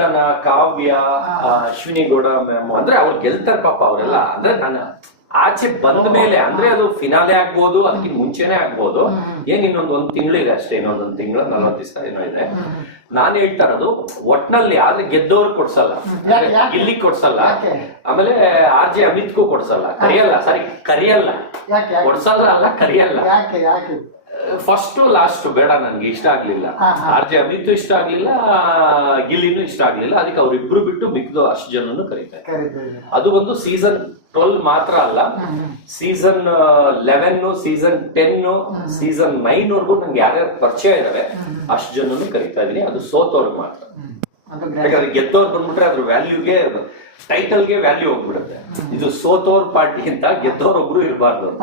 ಚಂದನ Kavya Ashwini Gowda Ashwini Gowda ma'am ಅಂದ್ರೆ ಅವ್ರು ಗೆಲ್ತಾರ ಪಾಪ ಅವರೆಲ್ಲ. ಅಂದ್ರೆ ನಾನು ಆಚೆ ಬಂದ ಮೇಲೆ ಅಂದ್ರೆ ಅದು ಫಿನಾಲೆ ಆಗ್ಬೋದು ಅದಕ್ಕಿಂತ ಮುಂಚೆನೆ ಆಗ್ಬೋದು. ಏನ್ ಇನ್ನೊಂದ್ ಒಂದ್ ಇದೆ ಅಷ್ಟೇ ಇನ್ನೊಂದೊಂದ್ ತಿಂಗಳು ನಲ್ವತ್ತು ದಿವಸ ಏನೋ ಇದೆ. ನಾನು ಹೇಳ್ತಾ ಇರೋದು ಒಟ್ನಲ್ಲಿ ಆದ್ರೆ ಗೆದ್ದವ್ರು ಕೊಡ್ಸಲ್ಲ? ಇಲ್ಲಿ ಕೊಡ್ಸಲ್ಲ. ಆಮೇಲೆ ಆರ್ ಜೆ ಅಮಿತ್ಗೂ ಕೊಡ್ಸಲ್ಲ. ಕರಿಯಲ್ಲ ಸಾರಿ ಕರಿಯಲ್ಲ? ಕೊಡ್ಸಲ್ಲ ಅಲ್ಲ ಕರಿಯಲ್ಲ. ಫಸ್ಟ್ ಲಾಸ್ಟ್ ಬೇಡ ನನ್ಗೆ ಇಷ್ಟ ಆಗ್ಲಿಲ್ಲ. ಆರ್ ಜೆ ಅಮಿತ್ ಇಷ್ಟ ಆಗ್ಲಿಲ್ಲ ಗಿಲ್ಲಿನೂ ಇಷ್ಟ ಆಗ್ಲಿಲ್ಲ. ಅದಕ್ಕೆ ಅವ್ರಿಬ್ರು ಬಿಟ್ಟು ಮಿಕ್ದು ಅಷ್ಟು ಜನನು ಕರೀತಾರೆ. ಅದು ಒಂದು ಸೀಸನ್ ಟ್ವೆಲ್ ಮಾತ್ರ ಅಲ್ಲ. Season eleven season ten season nine ವರ್ಗು ನಂಗೆ ಯಾರ್ಯಾರು ಪರಿಚಯ ಇದಾವೆ ಅಷ್ಟು ಜನನು ಕರಿತಾ ಇದೀನಿ ಅದು ಸೋತವ್ರಿಗೆ ಮಾತ್ರ. ಯಾಕಂದ್ರೆ ಗೆದ್ದವ್ರು ಬಂದ್ಬಿಟ್ರೆ ಅದ್ರ ವ್ಯಾಲ್ಯೂಗೆ ಟೈಟಲ್ಗೆ ವ್ಯಾಲ್ಯೂ ಹೋಗ್ಬಿಡುತ್ತೆ. ಇದು ಸೋತೋರ್ ಪಾರ್ಟಿ ಅಂತ ಗೆದ್ದವ್ರೊಬ್ರು ಇರಬಾರ್ದು ಅಂತ.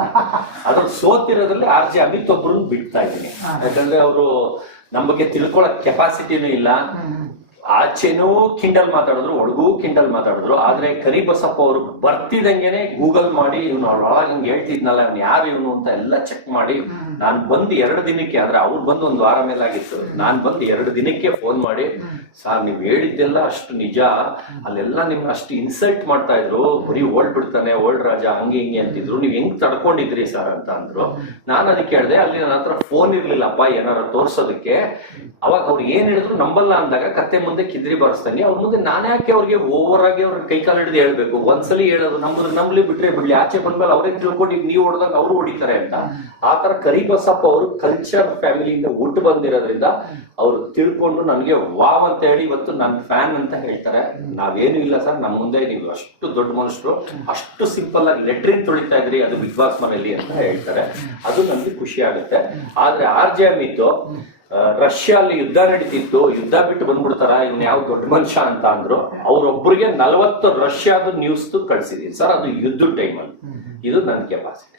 ಅದ್ರ ಸೋತಿರೋದ್ರಲ್ಲಿ ಆರ್ ಜೆ ಅಮಿತ್ ಒಬ್ರು ಬಿಡ್ತಾ ಇದ್ದೀನಿ. ಯಾಕಂದ್ರೆ ಅವರು ನಮ್ಮ ಬಗ್ಗೆ ತಿಳ್ಕೊಳಕ್ ಕೆಪಾಸಿಟಿನೂ ಇಲ್ಲ. ಆಚೆನೂ ಕಿಂಡಲ್ ಮಾತಾಡಿದ್ರು ಒಳಗೂ ಕಿಂಡಲ್ ಮಾತಾಡಿದ್ರು. ಆದ್ರೆ ಕರಿಬಸಪ್ಪ ಅವರು ಬರ್ತಿದಂಗೆನೆ ಗೂಗಲ್ ಮಾಡಿ ಇವ್ನು ಒಳಗೆ ಹಿಂಗೆ ಹೇಳ್ತಿದ್ನಲ್ಲ ಇವ್ನು ಯಾರು ಇವನು ಅಂತ ಎಲ್ಲ ಚೆಕ್ ಮಾಡಿ. ನಾನ್ ಬಂದು ಎರಡು ದಿನಕ್ಕೆ ಆದ್ರೆ ಅವ್ರು ಬಂದು ಒಂದು ವಾರ ಮೇಲಾಗಿತ್ತು ನಾನ್ ಬಂದು ಎರಡು ದಿನಕ್ಕೆ ಫೋನ್ ಮಾಡಿ ಸರ್ ನೀವು ಹೇಳಿದ್ದೆಲ್ಲ ಅಷ್ಟು ನಿಜ. ಅಲ್ಲೆಲ್ಲ ನಿಮ್ಗೆ ಅಷ್ಟು ಇನ್ಸಲ್ಟ್ ಮಾಡ್ತಾ ಇದ್ರು. ಬರೀ ಓಲ್ಡ್ ಬಿಡ್ತಾನೆ ಓಲ್ಡ್ ರಾಜ ಹಂಗೆ ಹಿಂಗೆ ಅಂತಿದ್ರು. ನೀವ್ ಹೆಂಗ್ ತಡ್ಕೊಂಡಿದ್ರಿ ಸರ್? ಅಂತ ಅಂದ್ರು. ನಾನು ಅದಕ್ಕೆ ಹೇಳಿದೆ ಅಲ್ಲಿ ನನ್ನ ಹತ್ರ ಫೋನ್ ಇರ್ಲಿಲ್ಲಪ್ಪ ಏನಾರ ತೋರ್ಸೋದಕ್ಕೆ. ಅವಾಗ ಅವ್ರು ಏನ್ ಹೇಳಿದ್ರು ನಂಬಲ್ಲ ಅಂದಾಗ ಕತ್ತೆ ಮುಂದೆ ಕಿದ್ರಿ ಬಾರಿಸ್ತಾನೆ, ಅವ್ರ ಮುಂದೆ ನಾನು ಯಾಕೆ ಅವ್ರಿಗೆ ಓವರ್ ಆಗಿ ಅವ್ರ ಕೈ ಕಾಲು ಹಿಡಿದು ಹೇಳ್ಬೇಕು? ಒಂದ್ಸಲಿ ಹೇಳೋದು ನಮ್ಮದು ನಮ್ಲಿ ಬಿಟ್ರೆ ಬಿಡ್ಲಿ. ಆಚೆ ಬಂದ್ಮೇಲೆ ಅವ್ರೇನ್ ತಿಳ್ಕೊಂಡು ನೀವು ಹೊಡೆದಾಗ ಅವ್ರು ಹೊಡಿತಾರೆ ಅಂತ. ಆ ತರ ಕರಿಬಸಪ್ಪ ಅವರು ಕಲ್ಚರ್ ಫ್ಯಾಮಿಲಿಯಿಂದ ಹುಟ್ಟು ಬಂದಿರೋದ್ರಿಂದ ಅವ್ರು ತಿಳ್ಕೊಂಡು ನನಗೆ ವಾವ್ ಅಂತ ಹೇಳಿ ಇವತ್ತು ನನ್ನ ಫ್ಯಾನ್ ಅಂತ ಹೇಳ್ತಾರೆ. ನಾವೇನು ಇಲ್ಲ ಸರ್ ನಮ್ಮ ಮುಂದೆ ನೀವು ಅಷ್ಟು ದೊಡ್ಡ ಮನುಷ್ಯರು ಅಷ್ಟು ಸಿಂಪಲ್ ಆಗಿ ಲೆಟ್ರಿನ್ ತೊಳಿತಾ ಇದ್ರಿ, ಅದು ಬಿಗ್ ಬಾಸ್ ಮನೆಯಲ್ಲಿ ಅಂತ ಹೇಳ್ತಾರೆ. ಅದು ನಮ್ಗೆ ಖುಷಿ ಆಗುತ್ತೆ. ಆದ್ರೆ ಆರ್ ಜೆ ಅಮಿತ್ತು ರಷ್ಯಾ ಅಲ್ಲಿ ಯುದ್ಧ ನಡೀತಿತ್ತು ಯುದ್ಧ ಬಿಟ್ಟು ಬಂದ್ಬಿಡ್ತಾರ ಇನ್ ಯಾವ ದೊಡ್ಡ ಮನುಷ್ಯ ಅಂತ ಅಂದ್ರು ಅವ್ರೊಬ್ರಿಗೆ ನಲವತ್ತು ರಷ್ಯಾದ ನ್ಯೂಸ್ ಕಳ್ಸಿದೀನಿ. ಸರ್ ಅದು ಯುದ್ಧ ಟೈಮಲ್ಲಿ ಇದು ನನ್ನ ಕೆಪಾಸಿಟಿ